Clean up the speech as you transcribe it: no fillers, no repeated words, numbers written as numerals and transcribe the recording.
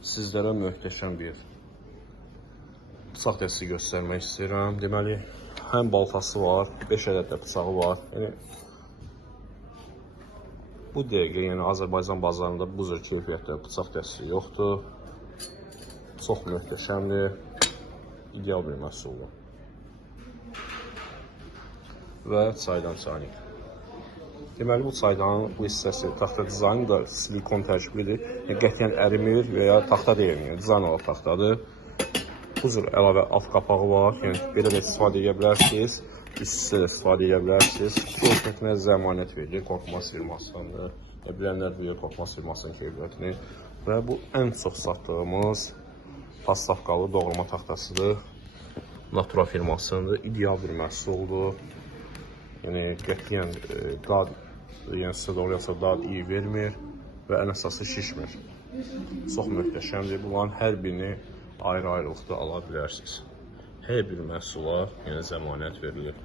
sizlərə möhtəşəm bir bıçaq dəsti göstərmək istəyirəm. Deməli, həm baltası var, 5 ədəd də bıçağı var. Yəni, bu dəqiqə, yəni Azərbaycan bazarında bu cür keyfiyyətdə bıçaq dəsti yoxdur. Çox möhtəşəmdir, ideal bir məhsuldur. Və çaydan çaynik. Deməli, bu çaydanın bu hissəsi, taxta dizaynı da silikon tərkiblidir. Yəni, qətiyyən ərimir və ya taxta deyilmir, dizayn olaraq taxtadır. Bu cür əlavə alt qapağı var, yəni belə də istifadə edə bilərsiniz, üst-üstə də istifadə edə bilərsiniz. Keyfiyyətinə zəmanət verir, Korkmaz firmasıdır. Bilənlər bilir Korkmaz firmasının keyfiyyətini. Və bu ən çox satdığımız pastavkalı doğrama taxtasıdır. Natura firmasındır, ideal bir məhsuldur. Yəni qətiyyən dad, yəni sizə doğrayasa dad iyi vermir və ən əsası şişmir. Çox möhtəşəmdir. Bunların hər birini ayrı-ayrılıqda ala bilərsiniz. Hər bir məhsula yəni zəmanət verilir.